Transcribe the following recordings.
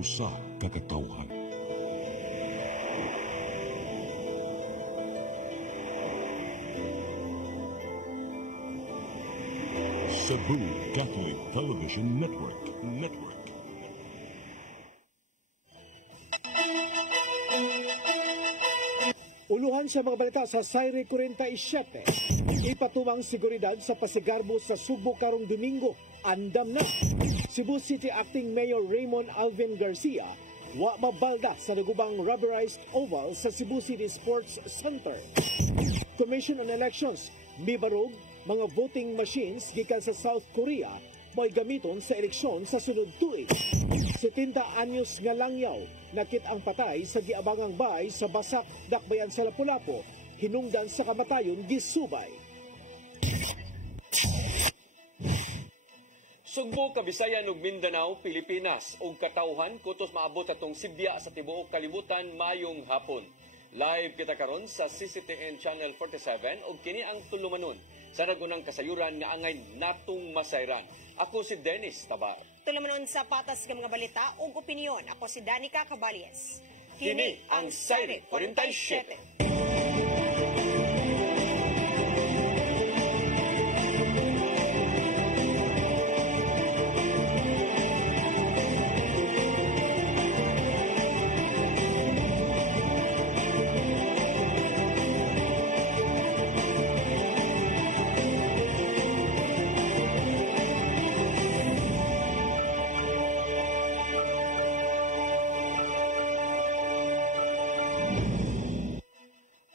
usa ka katawhan. Cebu Catholic Television Network. Uluhan sa mga balita sa Sayre 47. Ipatumang seguridad sa Pasigarbo sa Subo karong Domingo. Andam na. Cebu City Acting Mayor Raymond Alvin Garcia wa mabalda sa nagubang rubberized oval sa Cebu City Sports Center. Commission on Elections mibarog mga voting machines gikan sa South Korea mo'y gamiton sa eleksyon sa sunod tuig. 70 anyos nga langyaw nakit ang patay sa giabangang bahay sa Basak, Dakbayan sa Lapu-Lapu, hinungdan sa kamatayon gisubay. Sugbo, Kabisayan ug Mindanao, Pilipinas ug katawhan kutos maabot atong Sibya sa tibuok kalibutan mayong hapon. Live kita karon sa CCTN Channel 47 ug kini ang tulumanon sa nagunang kasayuran nga angay natong masayran. Ako si Dennis Tabar. Tulumanon sa patas ng mga balita ug opinyon. Ako si Danica Caballes. Kini ang Sayre 47.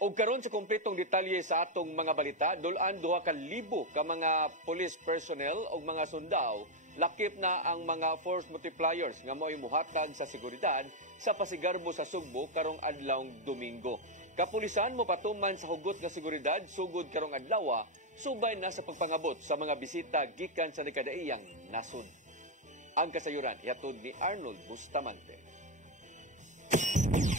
O karon sa kompletong detalye sa atong mga balita, dulan 2,000 ka mga police personnel o mga sundao, lakip na ang mga force multipliers nga mo'y muhatag sa seguridad sa Pasigarbo sa Sugbo karong adlawng Domingo. Kapulisan mo patuman sa hugot nga seguridad sugod karong adlaw, subay na sa pagpangabot sa mga bisita gikan sa nakadaiyang nasud. Ang kasayuran ihatod ni Arnold Bustamante.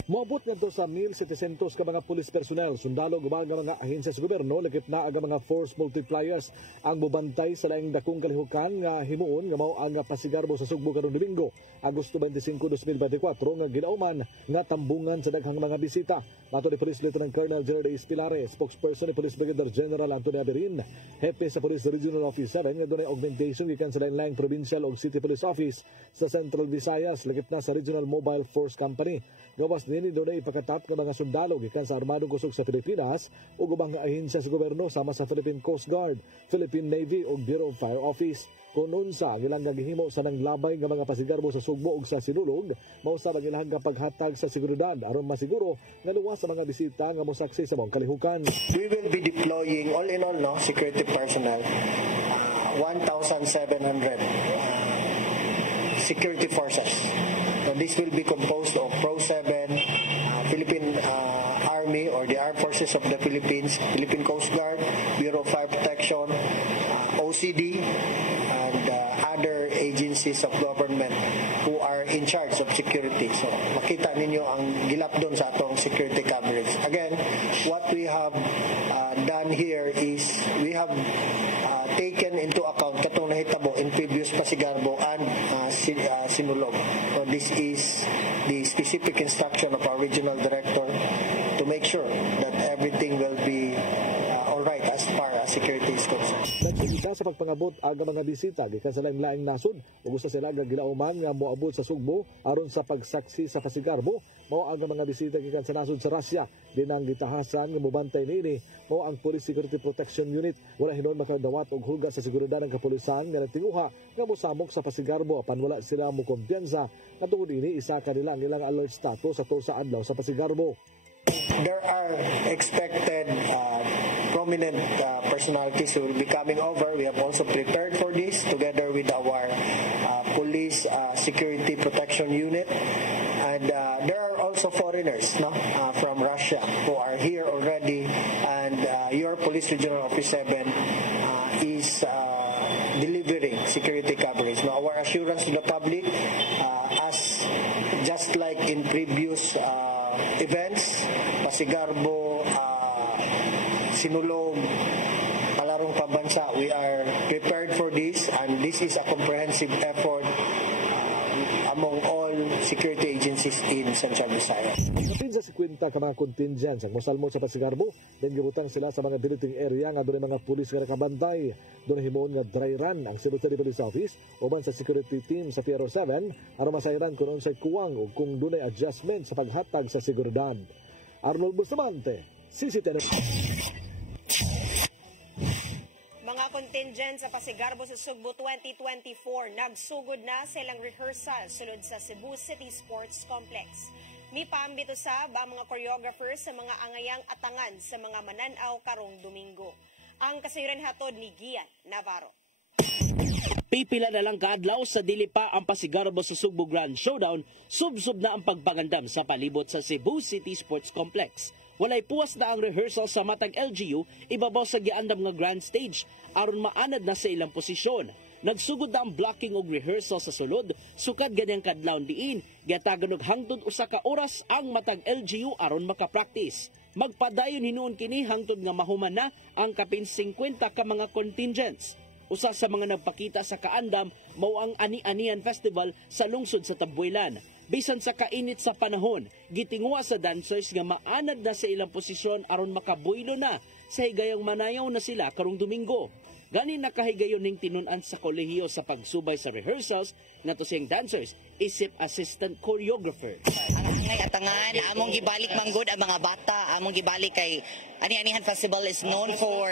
Moabot ngadto sa 1,700 ka mga police personnel, sundalo ug mga ahensya sa gobyerno, lakip na aga mga force multipliers ang mubantay sa laing dakong kalihukan nga himuon nga mao ang Pasigarbo sa Sugbo karong Domingo, Agosto 25, 2024 nga gidauman nga tambungan sa daghang mga bisita. Mato ni Police Lieutenant Colonel Gerard Espilare, spokesperson ni Police Brigadier General Antonio Aberin, hepe sa Police Regional Office 7 nga dunay augmentation gikan sa laing Provincial ug City Police Office sa Central Visayas, lakip na sa Regional Mobile Force Company. Gawas nini dunay ipakatap nga mga sundalo gikan sa Armadong Kusog sa Pilipinas ug ubang ahensya sa gobyerno sama sa Philippine Coast Guard, Philippine Navy ug Bureau of Fire Office. Kung unsa ang ilang gihimo sa nanglabay nga mga Pasigarbo sa Sugbo ug sa Sinulog, mao sa ilang paghatag sa seguridad aron masiguro nga luwas sa mga bisita nga mosaksi sa mga kalihukan. We will be deploying all in all security personnel 1,700 security forces. So this will be composed of Pro-7, Philippine Army or the Armed Forces of the Philippines, Philippine Coast Guard, Bureau of Fire Protection, OCD, and other agencies of government who are in charge of security. So makita ninyo ang gilap doon sa atong security coverage. Again, what we have done here is we have taken into account katong nahitabo in previous Pasigarbo and Sinulog. So this is the specific instruction of our regional director to make sure that everything will be all right as far as security is concerned. Nagsugita sa pagpangabot aga mga bisita gikan sa laing nasod ug gusto sila nga gilauman nga moabot sa Sugbo aron sa pagsaksi sa Pasigarbo. Mao aga mga bisita gikan sa nasod sa Russia dinang gitahasan nga mobantay niini mao ang Police Security Protection Unit. Wala hinon makadawat og hulga sa seguridad ng kapulisan nga nagtinguha nga mosamok sa Pasigarbo apan wala sila mo kumpiyansa nga tungod ini isa kanila ang ilang alert status ato sa adlaw sa Pasigarbo. There are expected prominent personalities who will be coming over. We have also prepared for this together with our Police Security Protection Unit. And there are also foreigners from Russia who are here already. And your Police Regional Office 7 is delivering security coverage. Now, our assurance to the public, as just like in previous events, Pasigarbo, Sinulog, Palarong Pambansa, we are prepared for this, and this is a comprehensive effort among all security agencies in Central Visayas. Kapin sa 50 ka mga contingents ang mosalmo sa Pasigarbo, then gibutang sila sa mga deleting area nga doon mga pulis nga nakabantay. Doon himuon nga dry run ang Cebu City Police Office uban sa security team sa Piero 7 aron masayran kung unsay kuwang o kung dunay adjustment sa paghatag sa seguridad. Arnold Bustamante, CCTV. Mga contingent sa Pasigarbo sa Sugbo 2024 nagsugod na sa ilang rehearsal sulod sa Cebu City Sports Complex. Mipambito sa mga choreographers sa mga angayang atangan sa mga mananaw karong Domingo. Ang kasayuran hatod ni Gian Navarro. Pipila na lang kaadlaw sa dili pa ang Pasigarbo sa Sugbo Grand Showdown, subsub na ang pagpangandam sa palibot sa Cebu City Sports Complex. Walay puwas na ang rehearsal sa matag LGU, ibabaw sa giandam nga grand stage, aron maanad na sa ilang posisyon. Nagsugod na ang blocking og rehearsal sa sulod, sukad ganyang kadlaw diin, giatagan og hangtod usa ka oras ang matag LGU aron makapractice. Magpadayon hinuon kini hangtod nga mahuman na ang kapin 50 ka mga contingents. Usa sa mga nagpakita sa kaandam mao ang Ani-Anian Festival sa lungsod sa Tabuelan. Bisan sa kainit sa panahon, gitingwa sa dancers nga maanad na sa ilang posisyon aron makabuylo na sa higayang manayaw na sila karong Domingo. Gani nakahigayon ning tinunan sa kolehiyo sa pagsubay sa rehearsals nato siyang dancers isip assistant choreographer. Ngay atangan among gibalik manggod ang mga bata, among gibalik kay Ani-Anihan Festival is known for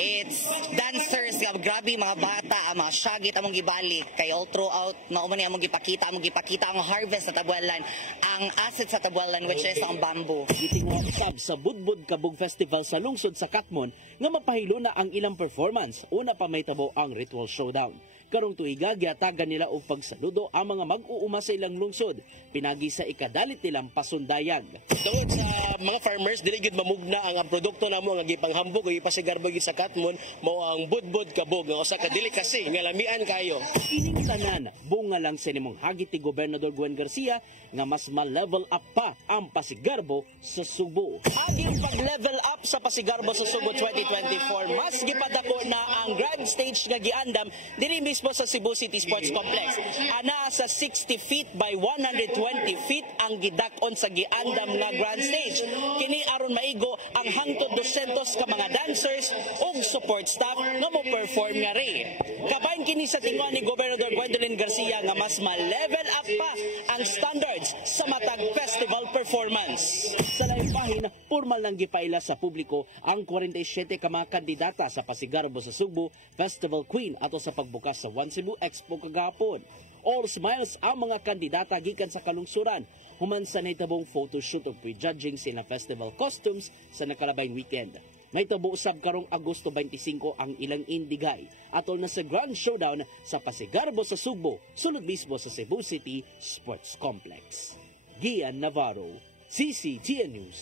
its dancers, grabe mga bata, ang mga syagit among gibalik kay all throughout mao man among gipakita ang harvest sa Tabuelan, ang asset sa Tabuelan which is ang bamboo. Gitingwa usab sa Budbud Kabug Festival sa lungsod sa Katmon nga mapahilo na ang ilang performance. Una pa may tabo ang ritual showdown. Karong tuiga giatagan nila og pagsaludo ang mga mag-uuma sa ilang lungsod pinagi sa ikadalit nilang pasundayag. Tungod sa mga farmers dili gid mamugna ang produkto namo nga gipanghambog o ipasigarbo gid sa Katmon mao ang Budbud Kabog nga usa ka delicacy nga lamian kayo. Ining tanan bunga lang sa nimong hagit ni Gobernador Gwen Garcia nga mas ma-level up pa ang Pasigarbo sa Subo. Agi ang pag-level up sa Pasigarbo sa Subo 2024, mas gipadako na ang grand stage nga giandam dili mismo sa Cebu City Sports Complex. Ana sa 60 feet by 120 feet ang gidakon sa giandam nga grand stage. Kini aron maigo ang hangtod 200 ka mga dancers ug support staff nga mo perform nga rin. Kabayan kini sa tinguhan ni Gobernador Gwendolyn Garcia nga mas ma-level up pa ang standards sa matag festival performance. Sa laing bahin, formal lang gipaila sa publiko ang 47 ka mga kandidata sa Pasigarbo sa Sugbo Festival Queen ato sa pagbukas sa One Cebu Expo kagahapon. All smiles ang mga kandidata gikan sa kalungsuran. Human sa naitabong photoshoot o prejudging sila festival costumes sa nakalabayng weekend. May tabo usab karong Agosto 25 ang ilang indigay atol na sa Grand Showdown sa Pasigarbo sa Sugbo, sulod mismo sa Cebu City Sports Complex. Gian Navarro, CCTN News.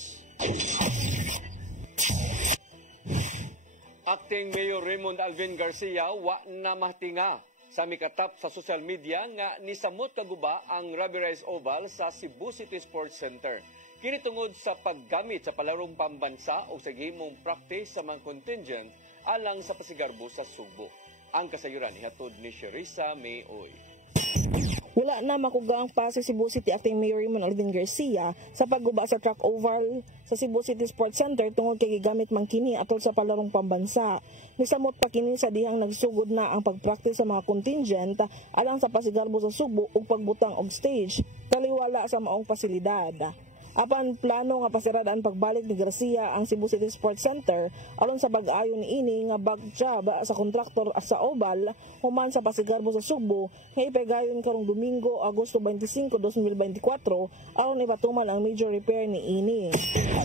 Acting Mayor Raymond Alvin Garcia wa na mahtinga sa mikatap sa social media nga nisamot kaguba ang Ruby Rice Oval sa Cebu City Sports Center. Kini tungod sa paggamit sa palarong pambansa o sa gihimong practice sa mga contingent alang sa Pasigarbo sa Sugbo. Ang kasayuran ihatod ni Sherissa Mayoy. Wala na makugang pa si Cebu City Acting Mayor Raymond Alvin Garcia sa pagguba sa track oval sa Cebu City Sports Center tungod kay gigamit man kini atol sa palarong pambansa. Nisamot pa kini sa dihang nagsugod na ang pagpractice sa mga contingent alang sa Pasigarbo sa Sugbo ug pagbutang og stage taliwala sa maong pasilidad. Apan plano nga pasiraan pagbalik ni Garcia ang Cebu City Sports Center aron sa bag-ayon ini nga bag-job sa kontraktor sa oval human sa Pasigarbo sa Sugbo nga ipegayon karong Domingo, Agosto 25, 2024 aron ipatuman ang major repair ni ini.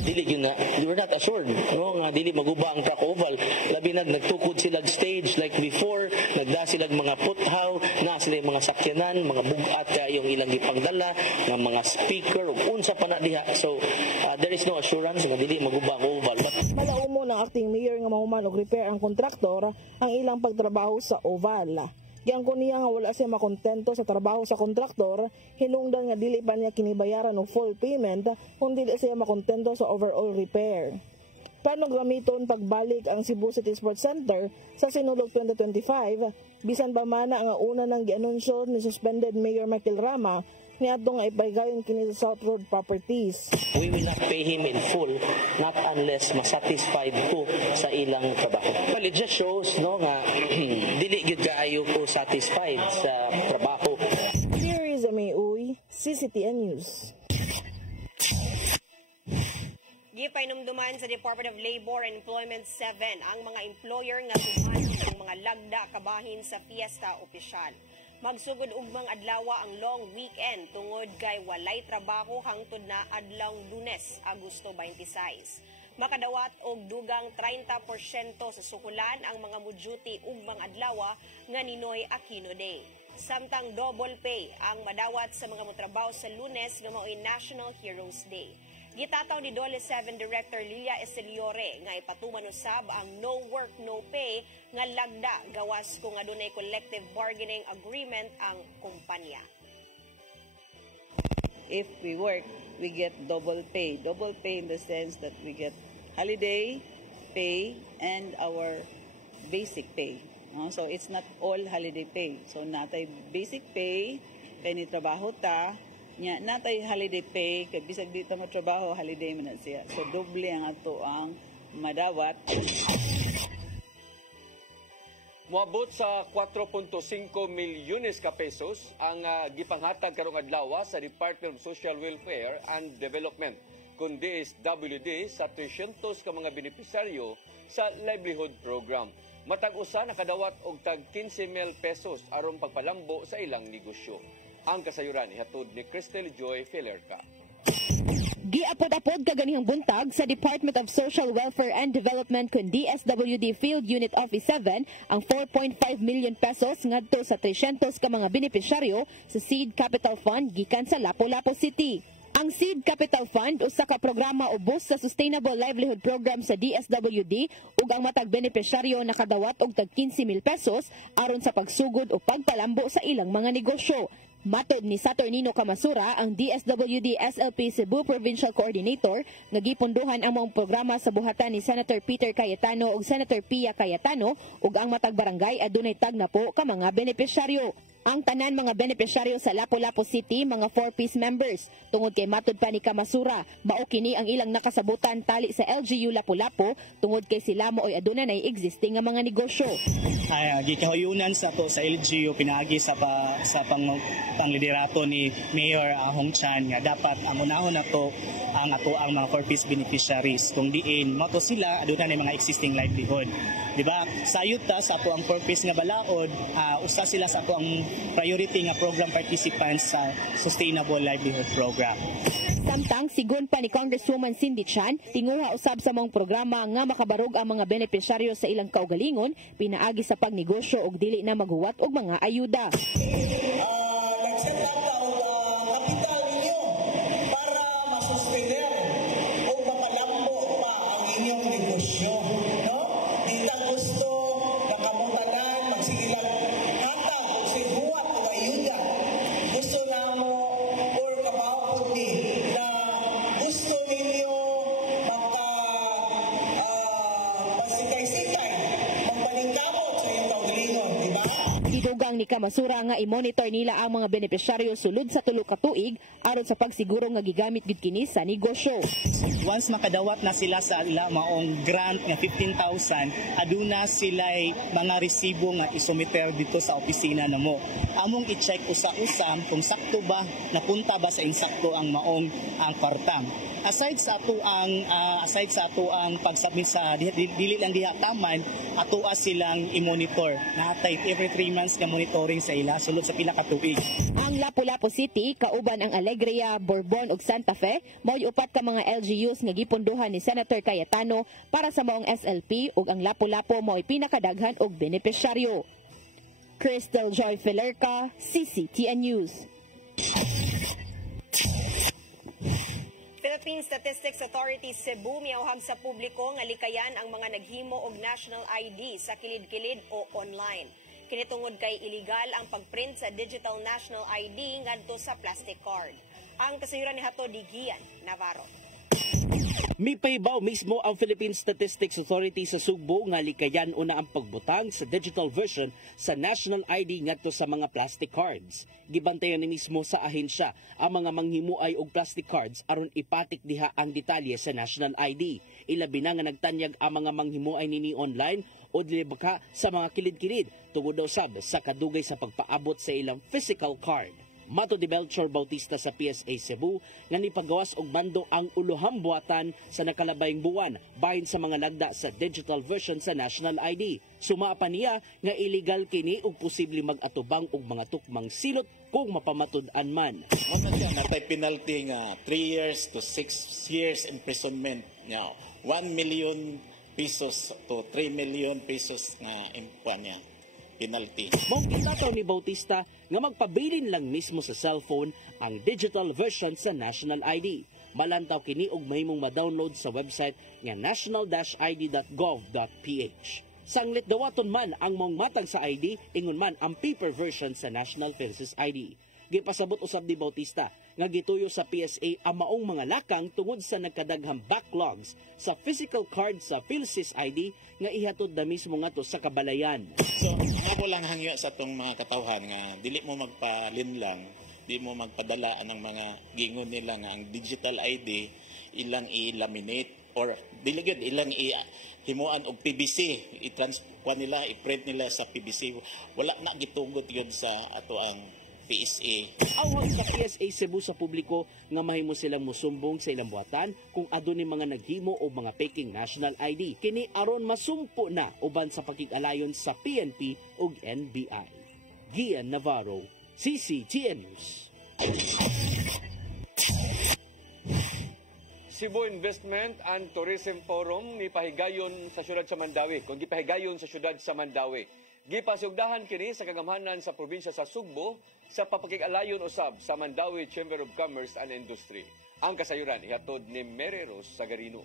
Dili yun na, we're not assured nga dili maguba ang track oval, labi na nagtukod silag stage like before, nagda silag mga puthaw na sila mga sakyanan, mga bugat yung ilang ipangdala ng mga speaker ug unsa pa na diha. So there is no assurance nga dili maguba ang oval. Malaumo ng acting mayor nga mahuman og repair ang kontraktor ang ilang pagtrabaho sa oval. Giangkon niya nga wala siya makontento sa trabaho sa kontraktor, hinungdan nga dili pa niya kinibayaran og full payment kung dili siya makontento sa overall repair. Plano gamiton pagbalik ang Cebu City Sports Center sa sinulog 2025 bisan pa man ang una ng gianunsyo ni suspended Mayor Michael Rama niadto nga ipaygayon kini sa South Road Properties. We will not pay him in full, not unless masatisfied ko sa ilang trabaho. Well, it just shows nga dili gyud kaayo ko satisfied sa trabaho. Here is May Uy, CCTN News. Gipainumduman sa Department of Labor and Employment 7 ang mga employer nga tuman ng mga lagda kabahin sa fiesta opisyal. Magsugod ugmang adlaw ang long weekend tungod kay walay trabaho hangtod na adlaw Lunes, Agosto 26. Makadawat og dugang 30% sa sukulan ang mga muduty ugmang adlaw nga Ninoy Aquino Day. Samtang double pay ang madawat sa mga motrabaho sa Lunes nga mao'y National Heroes Day. Gitataw ni Dole 7 Director Lilia Esteliore nga ipatuman usab ang no work no pay nga lagda gawas kung adunay collective bargaining agreement ang kumpanya. If we work, we get double pay. Double pay in the sense that we get holiday pay and our basic pay. So it's not all holiday pay. So natay basic pay kay ni trabaho ta nya natay holiday pay kay bisag dito mo trabaho holiday man siya. So doble ang ato ang madawat. Moabot sa 4.5 milyones ka pesos ang gipanghatag karong adlaw sa Department of Social Welfare and Development kun DSWD sa 300 ka mga benepisaryo sa livelihood program. Matag usa nakadawat og tag 15,000 pesos aron pagpalambo sa ilang negosyo. Ang kasayuran ihatod ni Cristel Joy Filerca. Giapod-apod kaganihang buntag sa Department of Social Welfare and Development kun DSWD Field Unit Office 7 ang 4.5 million pesos ngadto sa 300 ka mga benepisyaryo sa Seed Capital Fund gikan sa Lapu-Lapu City. Ang Seed Capital Fund usa ka programa ubos sa Sustainable Livelihood Program sa DSWD ug ang matag benepisyaryo nakadawat og tag 15,000 pesos aron sa pagsugod o pagpalambo sa ilang mga negosyo. Matod ni Saturnino Camasura, ang DSWD SLP Cebu Provincial Coordinator, nagipunduhan ang mga programa sa buhatan ni Senator Peter Cayetano ug Senator Pia Cayetano ug ang matag barangay adunay tag na po ka mga benepisyaryo. Ang tanan mga benepisyaryo sa Lapu-Lapu City mga 4-piece members. Tungod kay matod pa ni Camasura, mao kini ang ilang nakasabutan tali sa LGU Lapu-Lapu tungod kay sila mo'y aduna nay existing nga mga negosyo. Gikahuyunan sa to sa LGU pinaagi sa pangliderato ni Mayor Hong Chan nga dapat amunahon na to ang ato ang mga 4-piece beneficiaries kung diin mo to sila aduna nay mga existing livelihood. Diba? Sayot ta sa ato ang 4-piece nga balaod, usa sila sa ato ang priority nga program participants sa Sustainable Livelihood Program. Samtang sigon pa ni Congresswoman Cindy Chan, tinguha usab sa mong programa nga makabarog ang mga benepisyaryo sa ilang kaugalingon, pinaagi sa pagnegosyo og dili na maghuwat og mga ayuda. Kapital ninyo para masuspender o mapalambo pa ang inyong negosyo. No? Di ta gusto nakamutanan, magsigilang hatag o sigbuhat o ayuda. Gusto na mo or kapahapon ni na gusto ninyo pasikay-sikay, magpaningkamot sa inyong kaugalingon, di ba? Idugang ni Camasura nga i-monitor nila ang mga benepisyaryo sulod sa 3 ka tuig aron sa pagsiguro nga gigamit gid kini sa negosyo. Once makadawat na sila sa ila maong grant nga 15,000, aduna sila'y mga resibo nga isumiter dito sa opisina namo. Among i-check usa-usa kung sakto ba napunta ba sa insakto ang maong ang kwarta. Aside sa ato ang pagsubmit sa dili lang diha taman, atoa silang i-monitor. Natay every 3 months nga monitoring sa ila sulod sa pila ka tuig. Ang Lapu-Lapu City kauban ang Alegria, Bourbon ug Santa Fe mao'y upat ka mga LGUs nga gipunduhan ni Senator Cayetano para sa maong SLP ug ang Lapu-Lapu mao'y pinakadaghan og benepisyaryo. Cristel Joy Filerca, CCTN News. Philippine Statistics Authority Cebu miauham sa publiko nga likayan ang mga naghimo og national ID sa kilid-kilid o online. Kinitungod kay illegal ang pagprint sa digital national ID ngadto sa plastic card. Ang kasayuran ni Hato Digian Navarro. Mipaybaw mismo ang Philippine Statistics Authority sa Sugbo nga likayan una ang pagbutang sa digital version sa national ID ngadto sa mga plastic cards. Gibantayan ni mismo sa ahensya ang mga manghimuay og plastic cards aron ipatik diha ang detalye sa national ID. Ilabi na nga nagtanyag ang mga manghimuay nini online o dilibaka sa mga kilid-kilid tungod daw sab sa kadugay sa pagpaabot sa ilang physical card. Mato di Belchor Bautista sa PSA Cebu nga nipagawas og mando ang uluhang buhatan sa nakalabayng buwan bahin sa mga lagda sa digital version sa national ID. Suma pa niya nga illegal kini ug posible mag-atubang og mga tukmang silot kung mapamatud-an man. Natay penalty nga 3 years to 6 years imprisonment. Now, 1 million pesos to 3 million pesos nga impuan niya. Penalty. Mong itataw ni Bautista nga magpabilin lang mismo sa cellphone ang digital version sa national ID. Malantaw kini og mahimong ma-download sa website nga national-id.gov.ph. Sanglit dawaton man ang mong matang sa ID, ingon man ang paper version sa National Philsys ID. Gipasabot usab ni Bautista nga gituyo sa PSA ang maong mga lakang tungod sa nagkadaghang backlogs sa physical card sa Philsys ID nga ihatod na mismo ngadto sa kabalayan. So, ako lang hangyo sa atong mga katawhan nga dili mo magpalinlang, di mo magpadala ng mga gingon nila nga ang digital ID ilang i-laminate or dili gyud ilang himuan og PVC, i-transfer nila, i-print nila sa PVC. Wala na gitugot yun sa ato ang PSA. Awang sa PSA Cebu sa publiko nga mahimo silang musumbong sa ilang buhatan kung adunay mga naghimo o mga faking national ID. Kini aron masumpo na uban sa pakig-alayon sa PNP ug NBI. Gian Navarro, CCTN News. Cebu Investment and Tourism Forum ni pahigayon sa siyudad sa Mandawi. Kung gipahigayon sa siyudad sa Mandawi, gipasugdahan kini sa kagamhanan sa probinsya sa Sugbo sa papakig-alayon usab sa Mandawi Chamber of Commerce and Industry. Ang kasayuran ihatod ni Mary Rose Sagarino.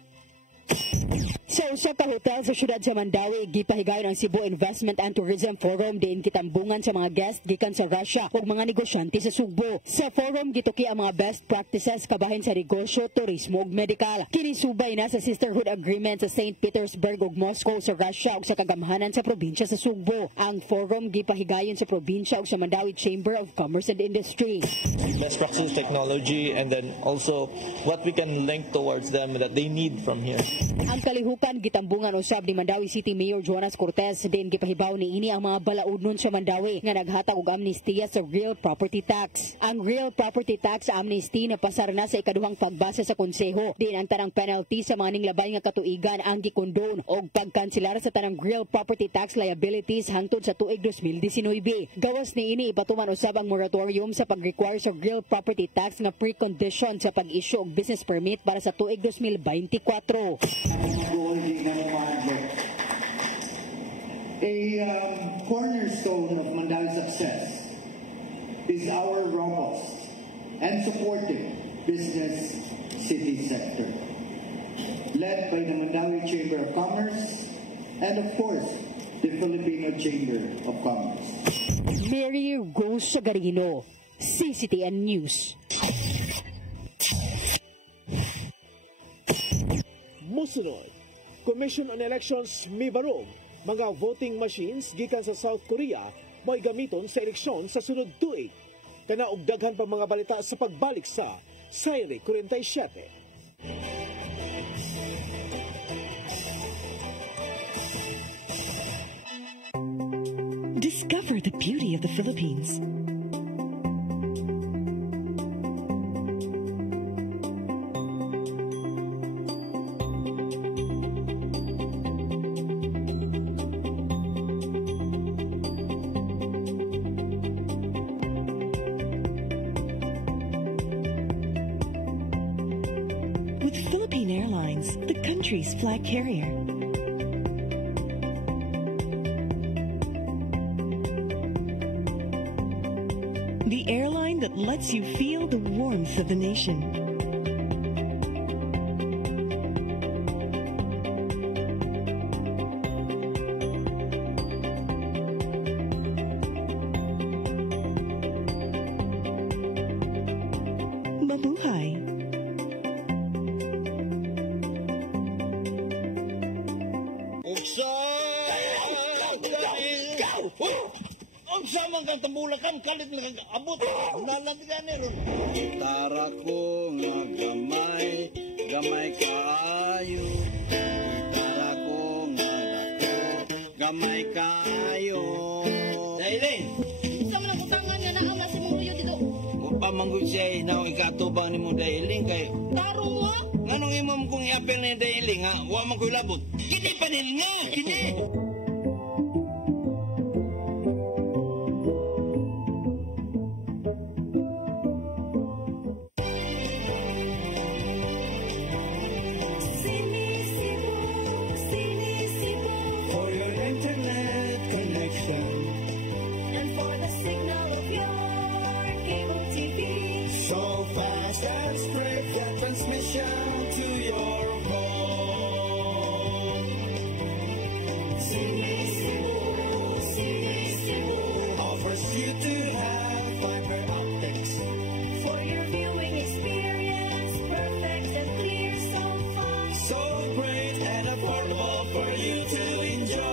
Sa usa ka hotel sa siyudad sa Mandawi, gipahigayon ang Cebu Investment and Tourism Forum diin kitambungan sa mga guest gikan sa Russia ug mga negosyante sa Sugbo. Sa forum gituki ang mga best practices kabahin sa negosyo, turismo ug medikal. Kini subay na sa sisterhood agreement sa St. Petersburg ug Moscow sa Russia ug sa kagamhanan sa probinsya sa Sugbo. Ang forum gipahigayon sa probinsya ug sa Mandawi Chamber of Commerce and Industry. Best practices, technology, and then also what we can link towards them that they need from here. Ang kalihukan gitambungan usab ni Mandawi City Mayor Jonas Cortez din gipahibaw ni ini ang mga balaudnon sa Mandawi nga naghatag og amnestiya sa real property tax. Ang real property tax amnesty na pasar na sa ikaduhang pagbasa sa konseho. Din ang tanang penalty sa mga ninglabay nga katuigan ang gikondon og pagkanselar sa tanang real property tax liabilities hangtod sa tuig 2019. Gawas ni ini ipatuman usab ang moratorium sa pag-require sa real property tax nga precondition sa pag-issue og business permit para sa tuig 2024. A cornerstone of Mandawi's success is our robust and supportive business city sector, led by the Mandawi Chamber of Commerce and, of course, the Filipino Chamber of Commerce. Mary Rose Sagarino, CCTN News. Musunod, Commission on Elections mibarog mga voting machines gikan sa South Korea may gamiton sa eleksyon sa sunod tuig. Kana og daghan pa mga balita sa pagbalik sa Sayri 47. Discover the beauty of the Philippines. Philippine Airlines, the country's flag carrier. The airline that lets you feel the warmth of the nation. Mabuhay. man kang tambulakan, kalit na kang abot. Nalantigan ron. Gitara ko nga gamay, gamay kaayo. Gitara ko nga dako, gamay kaayo. Dailing! Sa man ang utangan nga naam na si Mungguyo dito. Pamanggoy siya, naong ikatubang ni mo Dailing kay... Tarong mo? Nganong imam kong i-apel ni Dailing ha? Huwag man ko'y labot. Kini pa nil nga! Kini! For your internet connection and for the signal of your cable TV, so fast and spread the transmission to your home. Sini Cebu offers you to have fiber optics for your viewing experience, perfect and clear, so fast, so great and affordable for you to enjoy.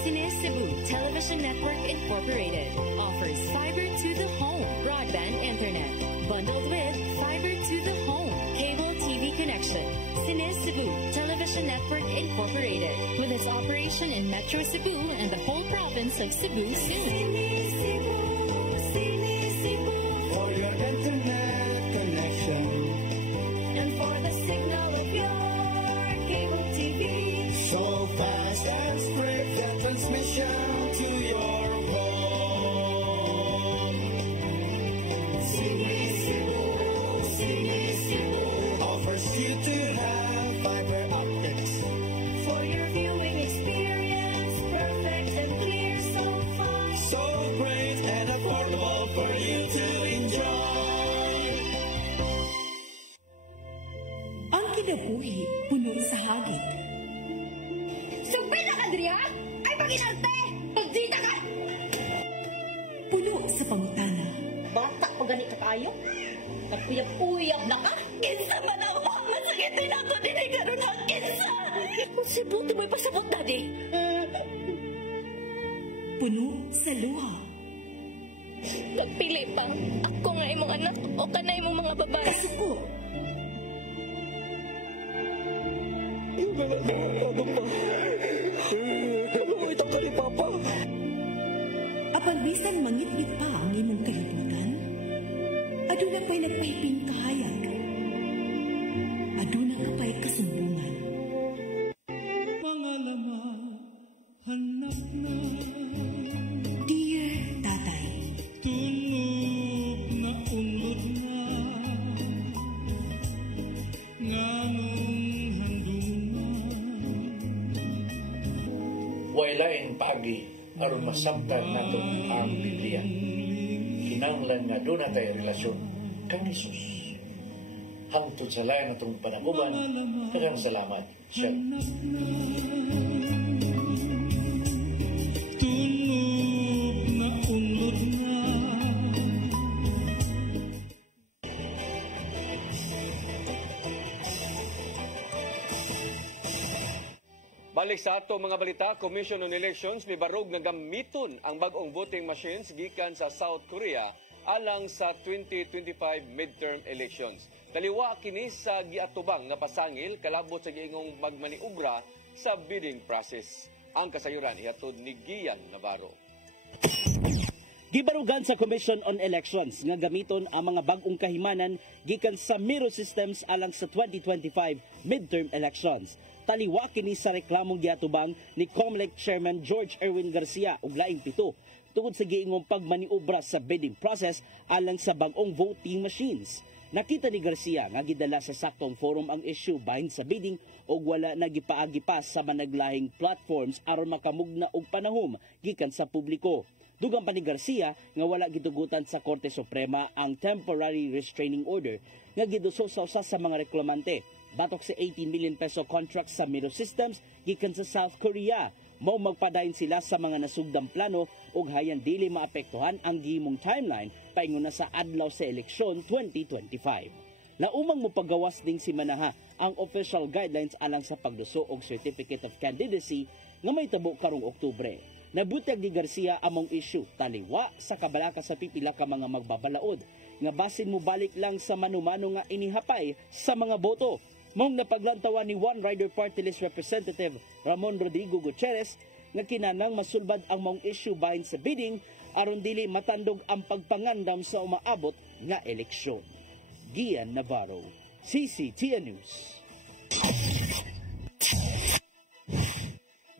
Cine Cebu Television Network Incorporated offers fiber to the home broadband internet bundled with fiber to the home cable TV connection. Cine Cebu Television Network Incorporated with its operation in Metro Cebu and the whole province of Cebu soon. For your internet connection and for the signal of your cable TV, so fast and spread the transmission to your home. Cine Cebu offers you to have fiber optics for your viewing experience, perfect and clear, so fast, so great and affordable for you to enjoy. Ang kinabuhi, puno sa hagit. Subay na ka, Dria! Ay, pag-inarte! Pagdita ka! Puno sa pangutana. Bata pa gani ka tayo? Pagpuyap-puyap na ka? Kinsa man ang masakitin ako din ay ganun ang kinsa! Si Buto may pasabot na di. Puno sa luha. Nagpili pang ako nga imong anak o kanay imong mga babae. Kasuko. Yung ginagawa ko pa. Kaluoy ka ni Papa. Apan bisan mangit-ngit pa ang imong kalibutan, aduna pa'y nagpahiping kahayag. Aduna ka pa'y kasumbungan. Mga laman, hanap na. Dear Tatay, Tunog na unod na. Ngamong handungan. Wailain pagi aron masabtan nato ang Biblia. Kinahanglan nga doon na tayo relasyon kang Jesus. Hangtod sa lain natong panaguban, kagang salamat siya. Tunog na unod na. Balik sa ato mga balita, Commission on Elections mibarog nga gamiton ang bag-ong voting machines gikan sa South Korea alang sa 2025 midterm elections. Taliwa kini sa giatubang nga pasangil kalabot sa giingong magmaniubra sa bidding process. Ang kasayuran ihatod ni Gian Navarro. Gibarugan sa Commission on Elections nga gamiton ang mga bag-ong kahimanan gikan sa Miro Systems alang sa 2025 midterm elections. Taliwa kini sa reklamong giatubang ni COMELEC Chairman George Erwin Garcia ug laing pito tungod sa giingong pagmaniobra sa bidding process alang sa bag-ong voting machines. Nakita ni Garcia nga gidala sa saktong forum ang issue bahin sa bidding ug wala na gipaagi pa sa managlahing platforms aron makamugna og panahom gikan sa publiko. Dugang pa ni Garcia nga wala gitugutan sa Korte Suprema ang temporary restraining order nga giduso sa usa sa mga reklamante batok sa 18 million peso contract sa Miro Systems gikan sa South Korea. Mao magpadayon sila sa mga nasugdang plano ug hayan dili maapektuhan ang gihimong timeline paingon na sa adlaw sa eleksyon 2025. Naumang mopagawas ding si Manaha ang official guidelines alang sa pagduso og Certificate of Candidacy nga may tabo karong Oktubre. Nabutag ni Garcia among issue taliwa sa kabalaka sa pipila ka mga magbabalaod nga basin mo balik lang sa manumano nga inihapay sa mga boto. Mong napaglantawan ni One Rider Party List Representative Ramon Rodrigo Gutierrez nga kinanang masulbad ang mong issue bahin sa bidding aron dili matandog ang pagpangandam sa umaabot nga eleksyon. Gian Navarro, CCTN News.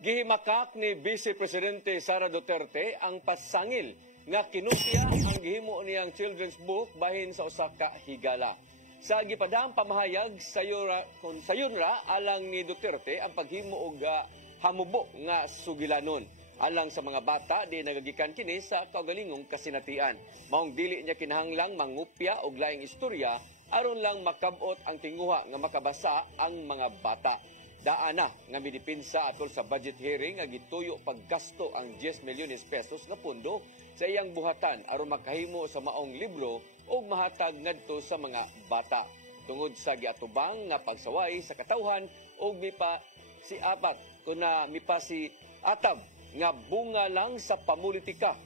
Gihimakak ni Vice Presidente Sara Duterte ang pasangil nga kinupya ang gihimo niyang children's book bahin sa usa ka higala. Sa gipadang pamahayag sayon ra alang ni Duterte ang paghimo og hamubok nga sugilanon alang sa mga bata di nagagikan kini sa kaugalingong kasinatian. Maong dili niya kinahanglang mangupya og laing istorya aron lang makabot ang tinguha nga makabasa ang mga bata. Daana nga midipinsa atol sa budget hearing nga gituyo paggasto ang 10 milyones pesos na pondo sa iyang buhatan aron makahimo sa maong libro ug mahatag ngadto sa mga bata. Tungod sa giatubang nga pagsaway sa katawhan ug mipa si atab nga bunga lang sa pamulitika.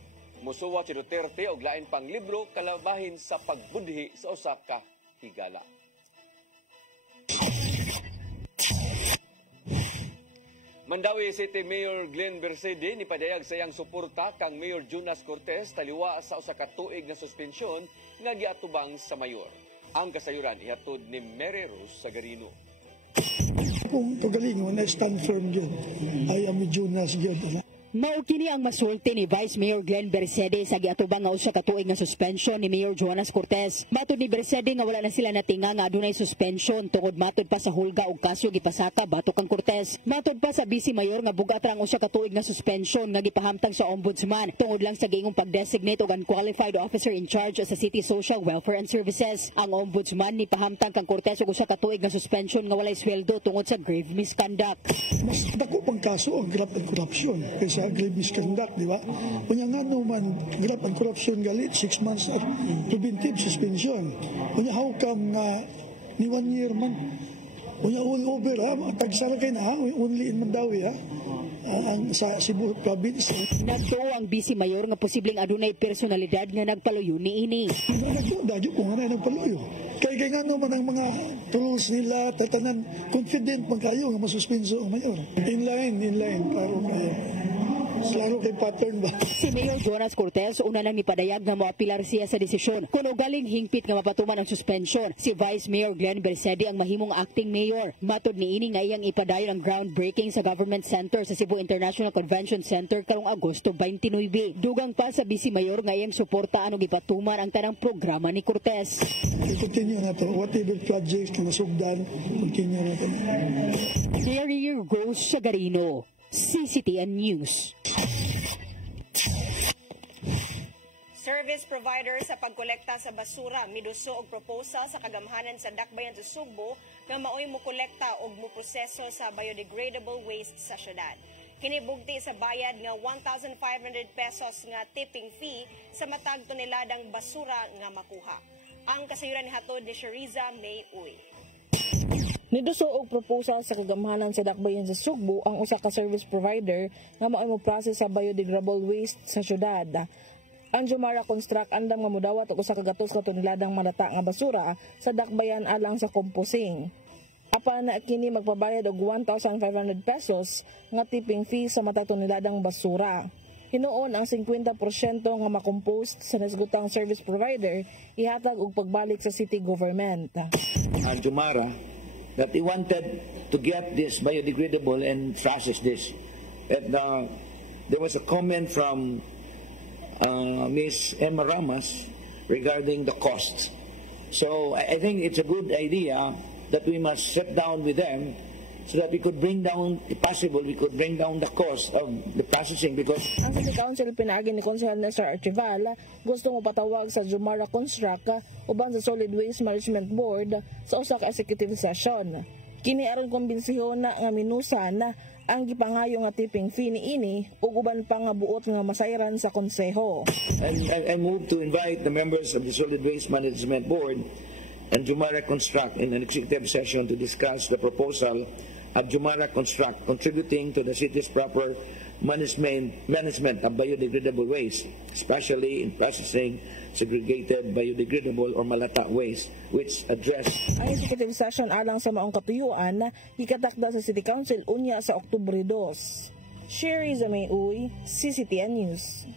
Musuwa si Duterte og lain pang libro kalabahin sa pagbudhi sa usa ka higala. Mandawi City Mayor Glenn Bersede ni padayag sa iyang suporta kang Mayor Jonas Cortez taliwa sa usa ka tuig nga suspensyon nga giatubang sa mayor. Ang kasayuran ihatod ni Mary Rose Sagarino. Kung pagalingon na stand firm yun, ay ami Jonas yun. Mao kini ang masulti ni Vice Mayor Glenn Bersede sa giatubang nga usa ka tuig nga suspension ni Mayor Jonas Cortez. Matud ni Bersede nga wala na sila natinga nga adunay suspension tungod matud pa sa hulga ug kasyo gipasaka batok kang Cortez. Matud pa sa Vice Mayor nga bugat ra ang usa ka tuig nga suspension nga gipahamtang sa ombudsman tungod lang sa giingong pag-designate og unqualified officer in charge sa City Social Welfare and Services. Ang ombudsman ni pahamtang kang Cortez og usa ka tuig nga suspension nga walay sweldo tungod sa grave misconduct. Mas dako pang kaso ang graft and corruption kaysa grave misconduct, di ba? Kunya nga naman, graft and corruption galit, 6 months of preventive suspension. Kunya how come ni 1 year man? Kunya all over, tagsara kayo na, only in Mandawi, ang sa Cebu province. Nagtuo ang Vice Mayor nga posibleng adunay personalidad nga nagpaluyo ni ini. Dadyo ko nga na nagpaluyo. Kaya nga naman ang mga rules nila, tatanan, confident man kayo nga masuspenso ang mayor. In line, klaro kay pattern ba? Si Mayor Jonas Cortez una lang nipadayag nga moapilar siya sa desisyon. Kung galing hingpit nga mapatuman ang suspension, si Vice Mayor Glenn Bersede ang mahimong acting mayor. Matod ni ini nga iyang ipadayon ang groundbreaking sa Government Center sa Cebu International Convention Center karong Agosto 29. Dugang pa sa Vice Mayor nga iyang suporta anong ipatuman ang tanang programa ni Cortez. Continue na to. Whatever projects na nasugdan, continue na to. Mary Rose Sagarino, CCTN News. Service provider sa pagkolekta sa basura miduso og proposal sa kagamhanan sa Dakbayan sa Sugbo nga maoy mokolekta og moproseso sa biodegradable waste sa syudad. Kinibugti sa bayad nga 1,500 pesos nga tipping fee sa matag toneladang basura nga makuha. Ang kasayuran hatod ni Shariza May Uy. Niduso og proposal sa kagamhanan sa Dakbayan sa Sugbo ang usa ka service provider nga maoy mo-process sa biodegradable waste sa syudad. Ang Jumara Construct andam nga modawat og usa ka gatos ka toneladang malata nga basura sa Dakbayan alang sa composting. Apan na kini magpabayad og 1,500 pesos nga tipping fee sa matag toneladang basura. Hinuon ang 50% nga makompost sa nasgutang service provider ihatag og pagbalik sa city government. Ang Jumara that he wanted to get this biodegradable and process this. And there was a comment from Ms. Emma Ramas regarding the cost. So I think it's a good idea that we must sit down with them so that we could bring down, if possible, we could bring down the cost of the processing because... Ang City Council pinaagi ni Konsehal Nestor Archival gusto mo patawag sa Jumara Construct uban sa Solid Waste Management Board sa usa ka executive session. Kini aron kumbensihon na nga minusan ang gipangayo nga tipping fee niini ug uban pa nga buot nga masayran sa konseho. I move to invite the members of the Solid Waste Management Board and Jumara Construct in an executive session to discuss the proposal of Jumara Construct contributing to the city's proper management of biodegradable waste, especially in processing segregated biodegradable or malata waste, which address ang executive session alang sa maong katuyuan gikatakda sa City Council unya sa Oktubre 2. Sherry Zamay-Uy, CCTN News.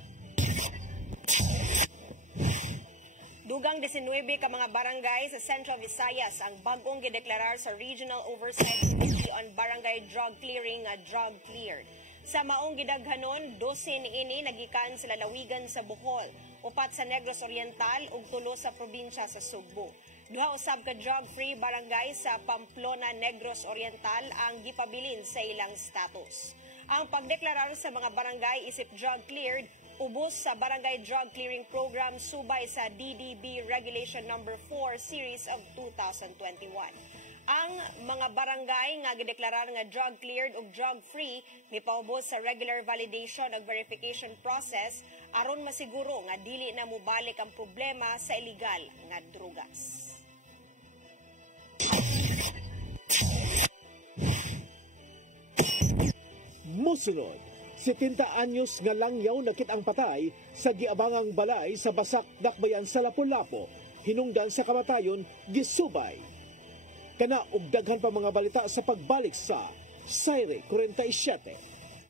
Dugang 19 ka mga barangay sa Central Visayas ang bagong gideklarar sa Regional Oversight Committee on Barangay Drug Clearing nga drug cleared. Sa maong gidaghanon, 12 niini nagikan sa lalawigan sa Bohol, 4 sa Negros Oriental ug 3 sa probinsya sa Sugbo. Duha usab ka drug-free barangay sa Pamplona, Negros Oriental ang gipabilin sa ilang status. Ang pagdeklarar sa mga barangay isip drug cleared ubos sa Barangay Drug Clearing Program subay sa DDB Regulation No. 4 Series of 2021. Ang mga barangay nga gideklarar nga drug cleared ug drug free mipaubos sa regular validation ug verification process aron masiguro nga dili na mobalik ang problema sa illegal nga drugas. Musunod, 70 anyos nga langyaw nakit ang patay sa giabangang balay sa Basak, Dakbayan sa Lapu-Lapu, hinungdan sa kamatayon gisubay. Kana og daghan pa mga balita sa pagbalik sa Saire 47.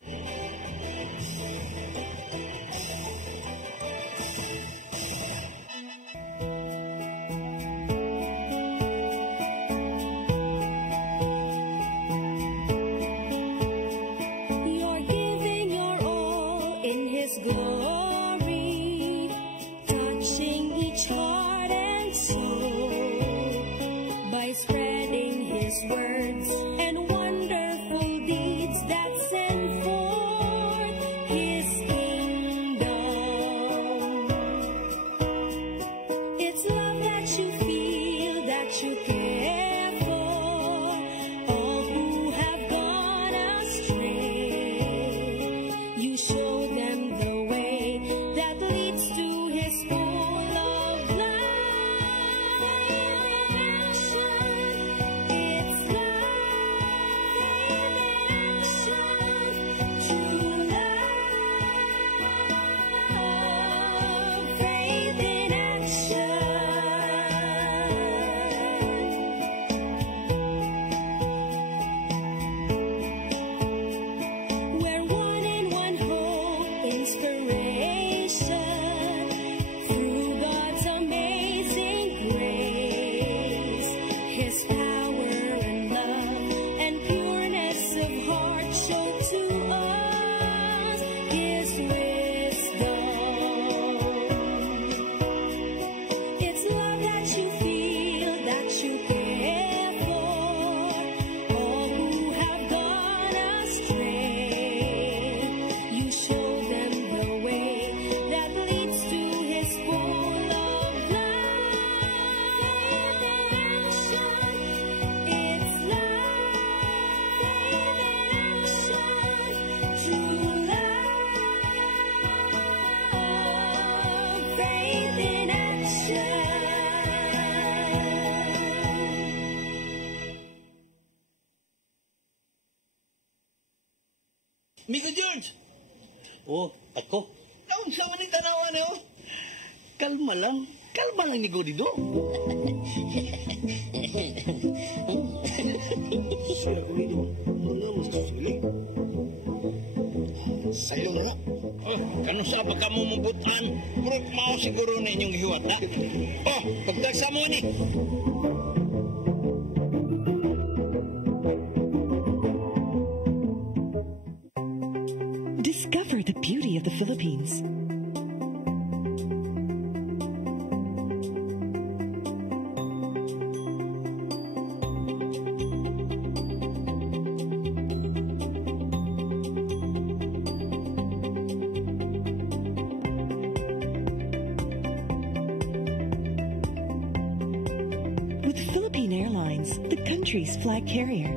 Migo George! Oh, ako? Naon sa maning tanawan eh, oh. Kalma lang ni Godido. Sila ko ito. Mga mas kasulig. Sayo na. Oh, kano sa pagkamumubutan, murag mao siguro na inyong hiwat, ha? Oh, pagtagsa mo ni. Discover the beauty of the Philippines. With Philippine Airlines, the country's flag carrier.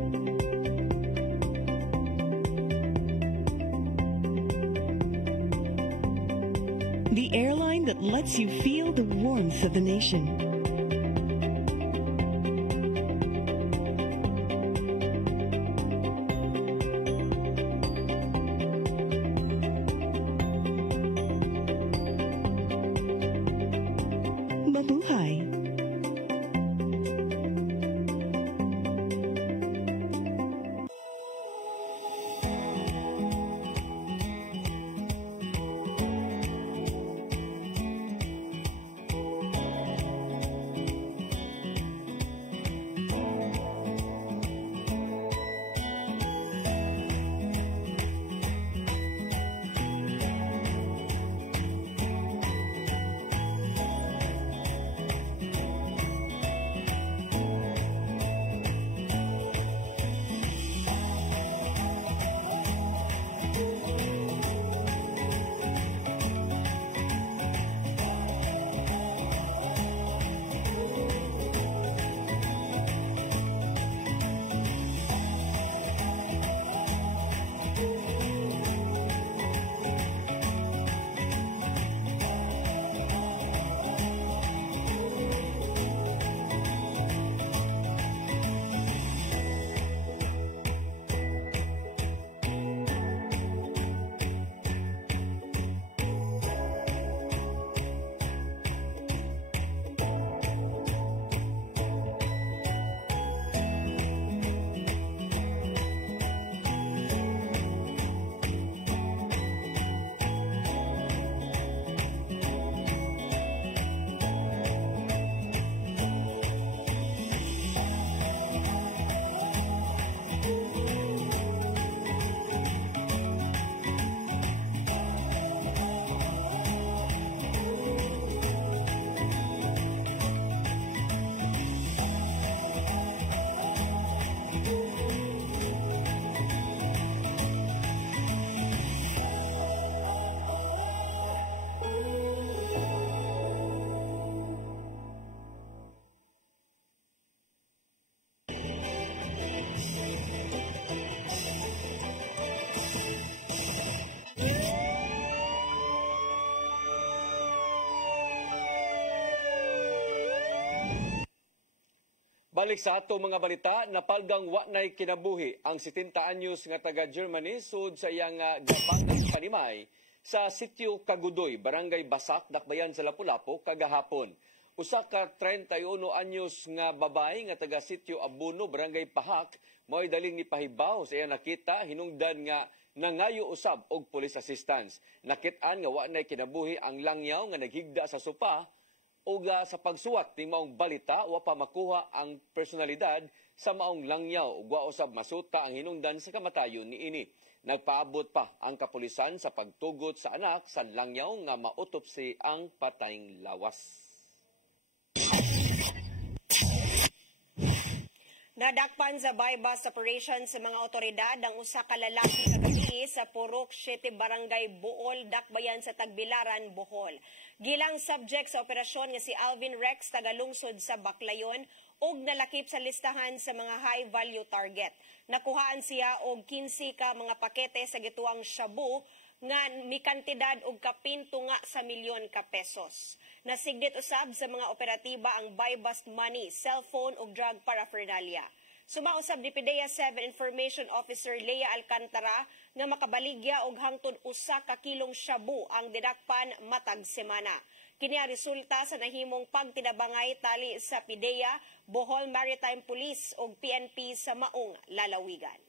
The airline that lets you feel the warmth of the nation. mabuhay. Balik sa ato mga balita, napalgang wa nay kinabuhi ang 70 anyos nga taga Germany sud sa iyang gabangang kanimay sa sitio Kagudoy, Barangay Basak, Dakbayan sa Lapu-Lapu kagahapon. Usa ka 31 anyos nga babay nga taga sitio Abuno, Barangay Pahak, mo'y daling ni pahibaw sa iyang nakita hinungdan nga nangayo usab og police assistance. Nakit-an nga wa nay kinabuhi ang langyaw nga naghigda sa sopa o sa pagsuwat ng maong balita wa pa makuha ang personalidad sa maong langyaw ug wa usab masuta ang hinungdan sa kamatayon niini. Nagpaabot pa ang kapulisan sa pagtugot sa anak sa langyaw nga mautopsi ang patayng lawas. Nadakpan sa bypass operation sa mga otoridad ang usa ka lalaki kagabi sa Purok 7 Barangay Buol, Dakbayan sa Tagbilaran, Bohol. Gilang subject sa operasyon nga si Alvin Rex, tagalungsod sa Baclayon, og nalakip sa listahan sa mga high-value target. Nakuhaan siya og 15 ka mga pakete sa gituang shabu nga may kantidad og kapinto nga sa milyon ka pesos. Nasigdit usab sa mga operatiba ang buy-bust money, cellphone ug drug paraphernalia. Sumausab ni PDEA 7 Information Officer Lea Alcantara nga makabaligya og hangtod 1 ka kilong shabu ang didakpan matag semana. Kini ang resulta sa nahimong pagtinabangay tali sa PDEA, Bohol Maritime Police ug PNP sa maong lalawigan.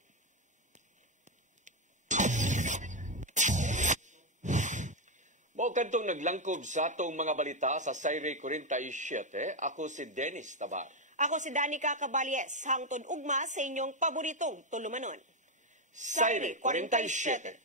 Mao kantong naglangkob sa atong mga balita sa Sayre 47. Ako si Dennis Tabar. Ako si Danica Caballes, hangtod ugma sa inyong paboritong tulumanon. Sayre 47.